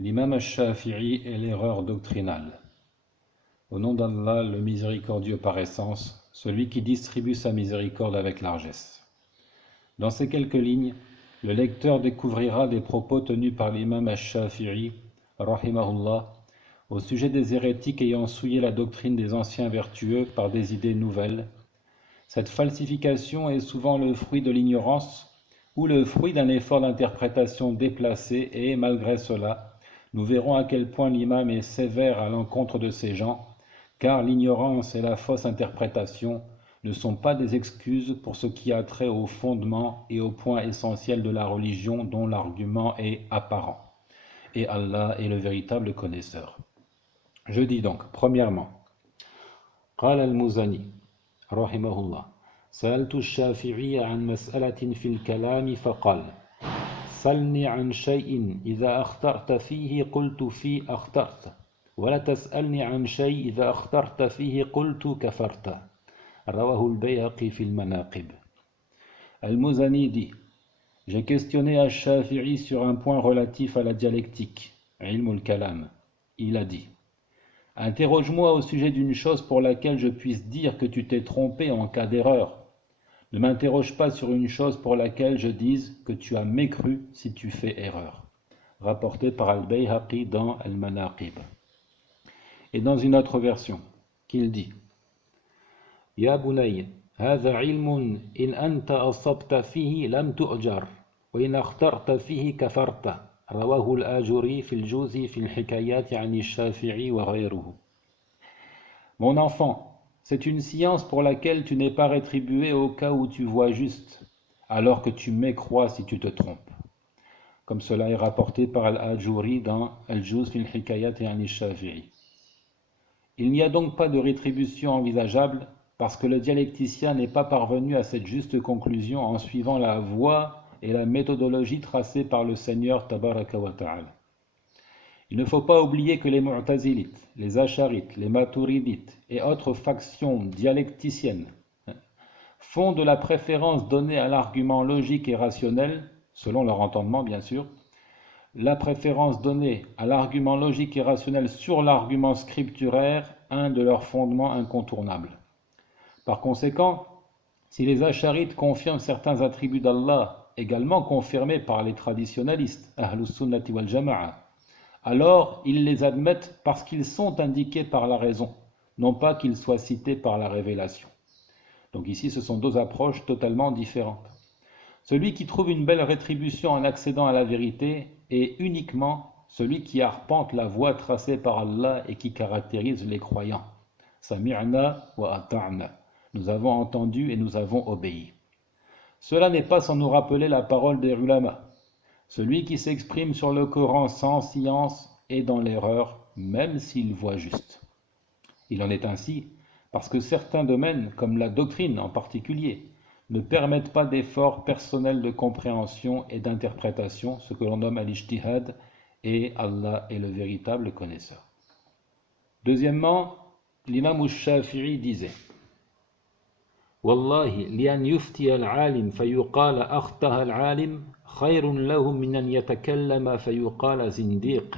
L'imam al-Shafi'i et l'erreur doctrinale. Au nom d'Allah, le miséricordieux par essence, celui qui distribue sa miséricorde avec largesse. Dans ces quelques lignes, le lecteur découvrira des propos tenus par l'imam al-Shafi'i, rahimahullah, au sujet des hérétiques ayant souillé la doctrine des anciens vertueux par des idées nouvelles. Cette falsification est souvent le fruit de l'ignorance ou le fruit d'un effort d'interprétation déplacé et, malgré cela, nous verrons à quel point l'imam est sévère à l'encontre de ces gens, car l'ignorance et la fausse interprétation ne sont pas des excuses pour ce qui a trait au fondement et au point essentiel de la religion dont l'argument est apparent. Et Allah est le véritable connaisseur. Je dis donc, premièrement, قال المزني رحمه الله سألت الشافعي عن مسألة في الكلام فقال سلني عن شيء إذا أخطأت فيه قلت فيه أخطأت ولا تسألني عن شيء إذا أخطأت فيه قلت كفرت رواه البيهقي في المناقب. Al-Muzani dit: J'ai questionné Ash-Shafi'i sur un point relatif à la dialectique, ilm al-kalam. Il a dit: Interroge-moi au sujet d'une chose pour laquelle je puisse dire que tu t'es trompé en cas d'erreur. Ne m'interroge pas sur une chose pour laquelle je dise que tu as mécru si tu fais erreur. Rapporté par Al-Bayhaqi dans Al-Manaqib. Et dans une autre version, qu'il dit: Ya bunay, هذا علم إن أنت أصبت فيه لم تؤجر وإن أخطأت فيه كفرت رواه الآجري في الجوزي في الحكايات عن الشافعي وغيره. Mon enfant, c'est une science pour laquelle tu n'es pas rétribué au cas où tu vois juste, alors que tu mécrois si tu te trompes. Comme cela est rapporté par Al-Ajuri dans Al-Juz fil Hikayat et An-Shafi'i. Il n'y a donc pas de rétribution envisageable parce que le dialecticien n'est pas parvenu à cette juste conclusion en suivant la voie et la méthodologie tracées par le Seigneur Tabaraka wa Ta'ala. Il ne faut pas oublier que les Mu'tazilites, les Asharites, les Maturidites et autres factions dialecticiennes font de la préférence donnée à l'argument logique et rationnel, selon leur entendement bien sûr, la préférence donnée à l'argument logique et rationnel sur l'argument scripturaire un de leurs fondements incontournables. Par conséquent, si les Asharites confirment certains attributs d'Allah, également confirmés par les traditionalistes, Ahlus Sunnati wal Jama'a, alors ils les admettent parce qu'ils sont indiqués par la raison, non pas qu'ils soient cités par la révélation. Donc ici, ce sont deux approches totalement différentes. Celui qui trouve une belle rétribution en accédant à la vérité est uniquement celui qui arpente la voie tracée par Allah et qui caractérise les croyants. Sami'na wa ata'na. Nous avons entendu et nous avons obéi. Cela n'est pas sans nous rappeler la parole des ulama. Celui qui s'exprime sur le Coran sans science est dans l'erreur, même s'il voit juste. Il en est ainsi parce que certains domaines, comme la doctrine en particulier, ne permettent pas d'efforts personnels de compréhension et d'interprétation, ce que l'on nomme al-ijtihad, et Allah est le véritable connaisseur. Deuxièmement, l'imam al-Shafi'i disait: Wallahi, lian yufti al-alim fayuqala akhtaha al-alim khayrun lahu min an yatakallama fayuqala zindiq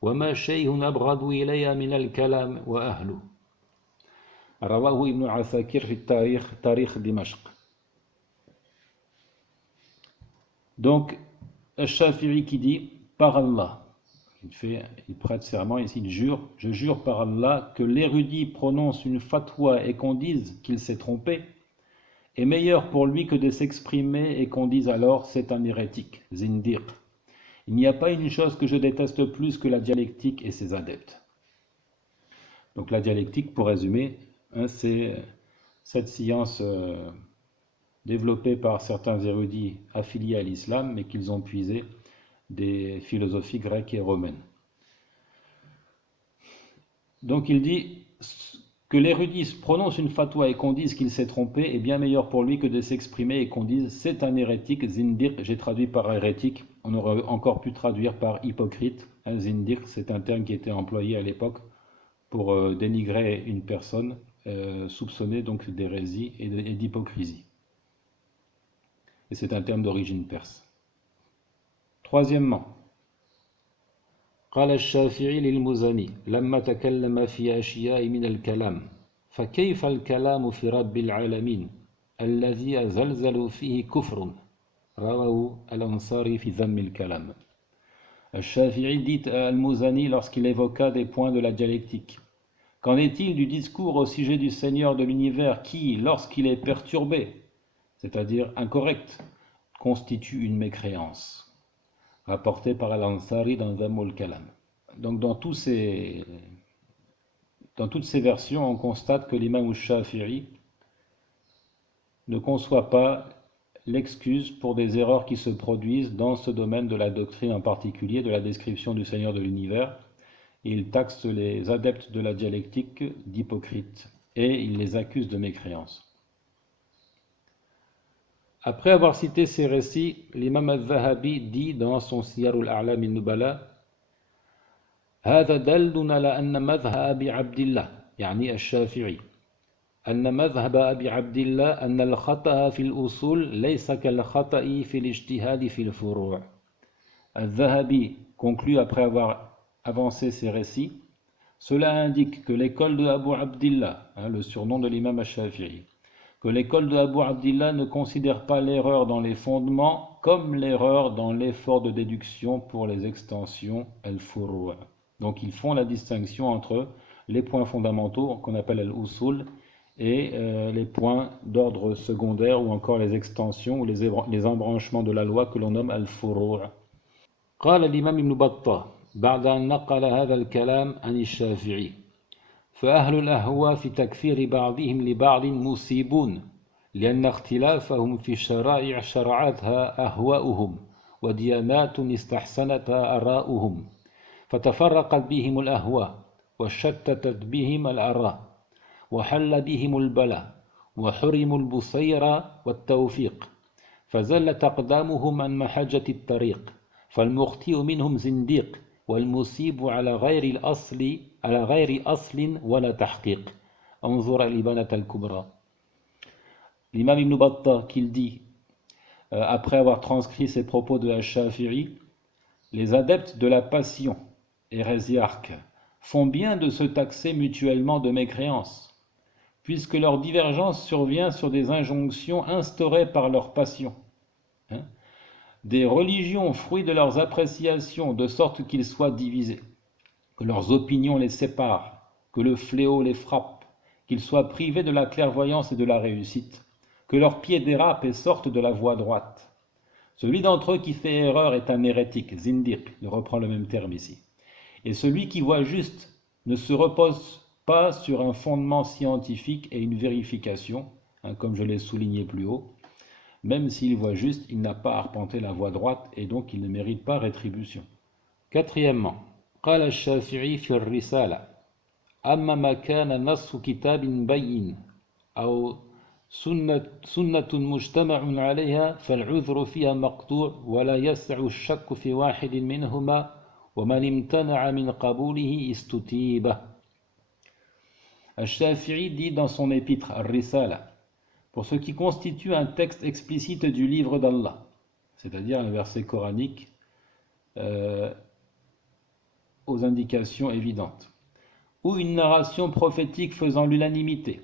wa ma shay'un abghadu ilayya min al-kalam wa ahlu. Rawahu ibn Asakir fi Tarikh Dimashq. Donc, Al-Shafi'i qui dit: par Allah, il prête serment ici, il jure: je jure par Allah que l'érudit prononce une fatwa et qu'on dise qu'il s'est trompé est meilleur pour lui que de s'exprimer et qu'on dise alors c'est un hérétique, zindiq. Il n'y a pas une chose que je déteste plus que la dialectique et ses adeptes. Donc la dialectique, pour résumer, c'est cette science développée par certains érudits affiliés à l'islam, mais qu'ils ont puisé des philosophies grecques et romaines. Donc il dit que l'érudit prononce une fatwa et qu'on dise qu'il s'est trompé est bien meilleur pour lui que de s'exprimer et qu'on dise c'est un hérétique, zindiq. J'ai traduit par hérétique, on aurait encore pu traduire par hypocrite. Zindiq, c'est un terme qui était employé à l'époque pour dénigrer une personne soupçonnée donc d'hérésie et d'hypocrisie. Et c'est un terme d'origine perse. Troisièmement, قال الشافعي للمزني لما تكلم في أشياء من الكلام فكيف الكلام في رب العالمين الذي زلزل فيه كفر رواه الأنصاري في ذم الكلام. Al-Shafi'i dit à Al-Muzani lorsqu'il évoqua des points de la dialectique: qu'en est-il du discours au sujet du Seigneur de l'univers qui, lorsqu'il est perturbé, c'est-à-dire incorrect, constitue une mécréance? Rapporté par Al-Ansari dans Dhammul Kalam. Donc dans toutes ces versions, on constate que l'imam al-Shafi'i ne conçoit pas l'excuse pour des erreurs qui se produisent dans ce domaine de la doctrine en particulier, de la description du Seigneur de l'univers. Il taxe les adeptes de la dialectique d'hypocrites et il les accuse de mécréance. Après avoir cité ces récits, l'imam al-Zahabi dit dans son Siyar al-A'lam al-Nubala: هذا دل على أن مذهب أبي عبد الله يعني الشافعي أن مذهب أبي عبد الله أن الخطأ في الأصول ليس كالخطأ في الاجتهاد في الفروع. Al-Zahabi conclut après avoir avancé ces récits: cela indique que l'école de Abu Abdillah, le surnom de l'imam al-Shafi'i, que l'école de Abu Abdillah ne considère pas l'erreur dans les fondements comme l'erreur dans l'effort de déduction pour les extensions al-furu'. Donc ils font la distinction entre les points fondamentaux qu'on appelle al-usul et les points d'ordre secondaire ou encore les extensions ou les embranchements de la loi que l'on nomme al-furu'. قال الإمام ابن بطة بعد أن نقل هذا الكلام عن الشافعي: فأهل الأهواء في تكفير بعضهم لبعض مصيبون لأن اختلافهم في الشرائع شرعتها أهواؤهم وديانات استحسنتها آراؤهم فتفرقت بهم الأهواء وشتتت بهم الآراء وحل بهم البلاء وحرموا البصير والتوفيق فزلت أقدامهم عن محجة الطريق فالمخطئ منهم زنديق والمصيب على غير أصل ولا تحقيق. انظر الإبانة الكبرى. L'imam Ibn Battah qu'il dit, après avoir transcrit ces propos de Al-Shafi'i: les adeptes de la passion hérésiarque font bien de se taxer mutuellement de mécréance, puisque leur divergence survient sur des injonctions instaurées par leur passion. Des religions fruits de leurs appréciations, de sorte qu'ils soient divisés, que leurs opinions les séparent, que le fléau les frappe, qu'ils soient privés de la clairvoyance et de la réussite, que leurs pieds dérapent et sortent de la voie droite. Celui d'entre eux qui fait erreur est un hérétique, zindiq, je reprends le même terme ici. Et celui qui voit juste ne se repose pas sur un fondement scientifique et une vérification, comme je l'ai souligné plus haut. Même s'il voit juste, il n'a pas arpenté la voie droite et donc il ne mérite pas rétribution. Quatrièmement, قال الشافعي في الرسالة: أما ما كان نص كتاب بين أو سنة مجتمع عليها فالعذر فيها مقطوع ولا يسع الشك في واحد منهما ومن امتنع من قبوله استتيبه. Al-Shafi'i dit dans son épître Ar-Risala: pour ce qui constitue un texte explicite du livre d'Allah, c'est-à-dire un verset coranique aux indications évidentes, ou une narration prophétique faisant l'unanimité,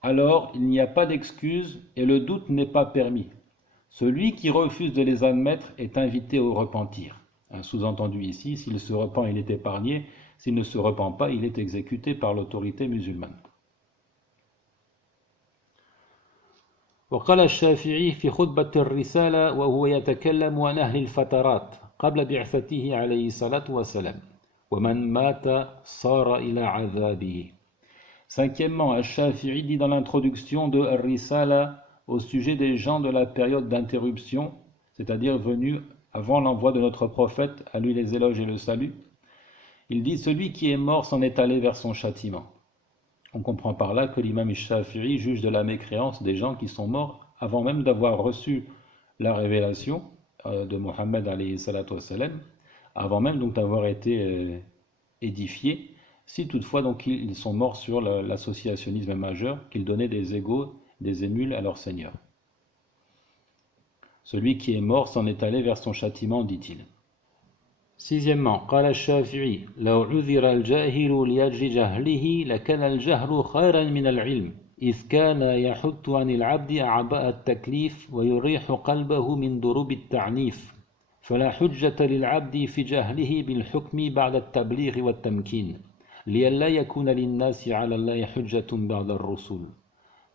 alors il n'y a pas d'excuse et le doute n'est pas permis. Celui qui refuse de les admettre est invité au repentir. Un sous-entendu ici: s'il se repent, il est épargné; s'il ne se repent pas, il est exécuté par l'autorité musulmane. وقال الشافعي في خطبة الرسالة وهو يتكلم عن أهل الفترات قبل بعثته عليه الصلاة والسلام: ومن مات صار إلى عذابه. Cinquièmement, Al-Shafi'i dit dans l'introduction de Ar-Risala au sujet des gens de la période d'interruption, c'est-à-dire venus avant l'envoi de notre prophète, à lui les éloges et le salut, il dit: celui qui est mort s'en est allé vers son châtiment. On comprend par là que l'imam Shafi'i juge de la mécréance des gens qui sont morts avant même d'avoir reçu la révélation de Mohammed alayhi salatu wassalam, avant même donc d'avoir été édifiés, si toutefois donc ils sont morts sur l'associationnisme majeur, qu'ils donnaient des égaux, des émules à leur Seigneur. Celui qui est mort s'en est allé vers son châtiment, dit-il. Sixièmement, قال الشافعي لو عذر الجاهل لأجل جهله لكان الجهل خيرا من العلم إذ كان يحط عن العبد أعباء التكليف ويريح قلبه من ضروب التعنيف فلا حجة للعبد في جهله بالحكم بعد التبليغ والتمكين لئلا يكون للناس على الله حجة بعد الرسل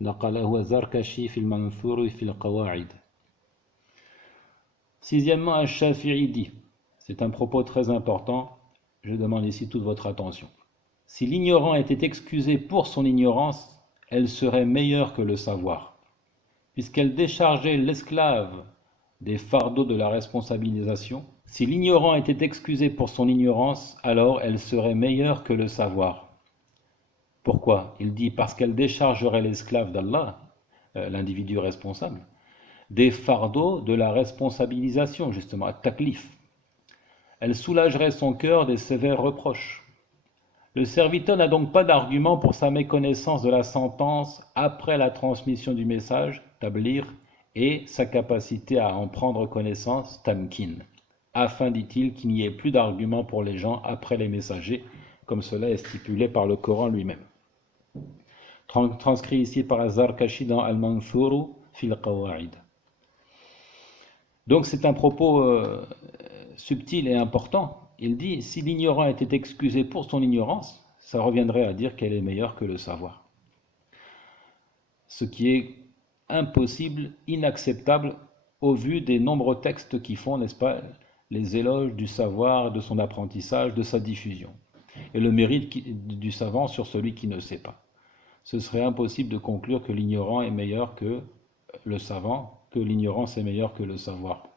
نقله الزركشي في المنثور في القواعد. Sixièmement, Al-Shafi'i dit, c'est un propos très important, je demande ici toute votre attention. Si l'ignorant était excusé pour son ignorance, elle serait meilleure que le savoir, puisqu'elle déchargeait l'esclave des fardeaux de la responsabilisation. Si l'ignorant était excusé pour son ignorance, alors elle serait meilleure que le savoir. Pourquoi? Il dit parce qu'elle déchargerait l'esclave d'Allah, l'individu responsable, des fardeaux de la responsabilisation, justement, at-taklif. Elle soulagerait son cœur des sévères reproches. Le serviteur n'a donc pas d'argument pour sa méconnaissance de la sentence après la transmission du message, tablir, et sa capacité à en prendre connaissance, tamkin, afin, dit-il, qu'il n'y ait plus d'argument pour les gens après les messagers, comme cela est stipulé par le Coran lui-même. Transcrit ici par Az-Zarkashi dans Al-Manthuru fil Qawa'id. Donc c'est un propos subtil et important. Il dit, si l'ignorant était excusé pour son ignorance, ça reviendrait à dire qu'elle est meilleure que le savoir. Ce qui est impossible, inacceptable, au vu des nombreux textes qui font, n'est-ce pas, les éloges du savoir, de son apprentissage, de sa diffusion, et le mérite du savant sur celui qui ne sait pas. Ce serait impossible de conclure que l'ignorant est meilleur que le savant, que l'ignorance est meilleure que le savoir.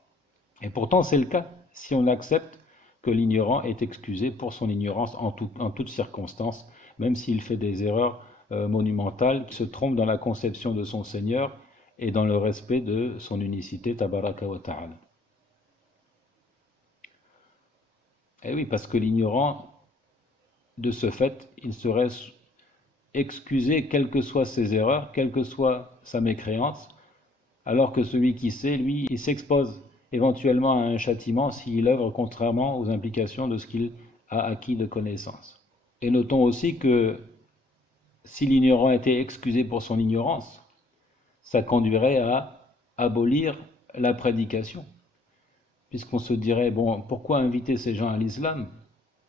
Et pourtant, c'est le cas, si on accepte que l'ignorant est excusé pour son ignorance en toutes circonstances, même s'il fait des erreurs monumentales, qui se trompe dans la conception de son Seigneur et dans le respect de son unicité, tabaraka wa ta'ala. Et oui, parce que l'ignorant, de ce fait, il serait excusé quelles que soient ses erreurs, quelle que soit sa mécréance, alors que celui qui sait, lui, il s'expose éventuellement à un châtiment s'il œuvre contrairement aux implications de ce qu'il a acquis de connaissance. Et notons aussi que si l'ignorant était excusé pour son ignorance, ça conduirait à abolir la prédication, puisqu'on se dirait, bon, pourquoi inviter ces gens à l'islam,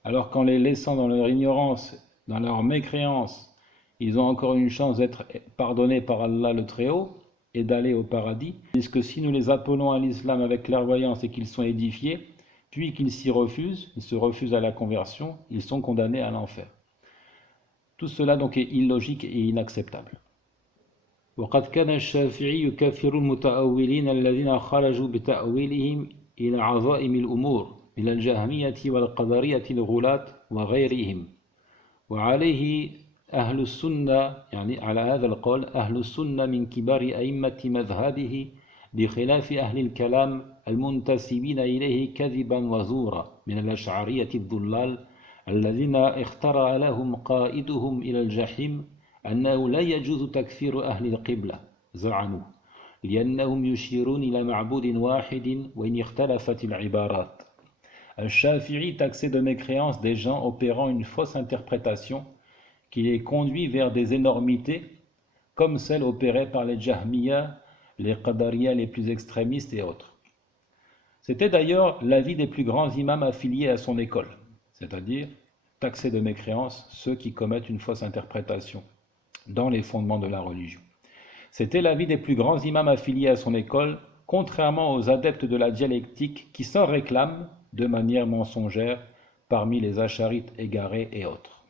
alors qu'en les laissant dans leur ignorance, dans leur mécréance, ils ont encore une chance d'être pardonnés par Allah le Très-Haut, et d'aller au paradis, puisque si nous les appelons à l'islam avec clairvoyance et qu'ils sont édifiés, puis qu'ils s'y refusent, ils se refusent à la conversion, ils sont condamnés à l'enfer. Tout cela donc est illogique et inacceptable. وقد كان الشافعي يكفر المتأولين الذين خرجوا بتأويلهم إلى عظائم الأمور من الجهمية والقدرية الغلاة وغيرهم وعليه أهل السنة يعني على هذا القول أهل السنة من كبار أئمة مذهبه بخلاف أهل الكلام المنتسبين إليه كذبا وزورا من الأشعرية الضلال الذين اخترع لهم قائدهم إلى الجحيم أنه لا يجوز تكفير أهل القبلة زعموا لأنهم يشيرون إلى معبود واحد وإن اختلفت العبارات. Al-Shafi'i taxait de mécréance des gens opérant une fausse interprétation qui les conduit vers des énormités comme celles opérées par les Jahmiya, les Qadariya les plus extrémistes et autres. C'était d'ailleurs l'avis des plus grands imams affiliés à son école, c'est-à-dire taxer de mécréance ceux qui commettent une fausse interprétation dans les fondements de la religion. C'était l'avis des plus grands imams affiliés à son école, contrairement aux adeptes de la dialectique qui s'en réclament de manière mensongère parmi les acharites égarés et autres.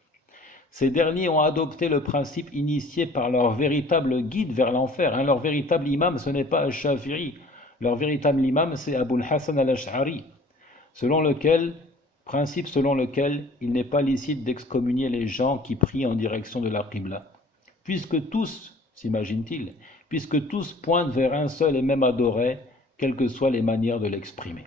Ces derniers ont adopté le principe initié par leur véritable guide vers l'enfer. Leur véritable imam, ce n'est pas Al-Shafi'i. Leur véritable imam, c'est Abul Hassan al-Ash'ari, principe selon lequel il n'est pas licite d'excommunier les gens qui prient en direction de la Qibla. Puisque tous, s'imagine-t-il, puisque tous pointent vers un seul et même adoré, quelles que soient les manières de l'exprimer.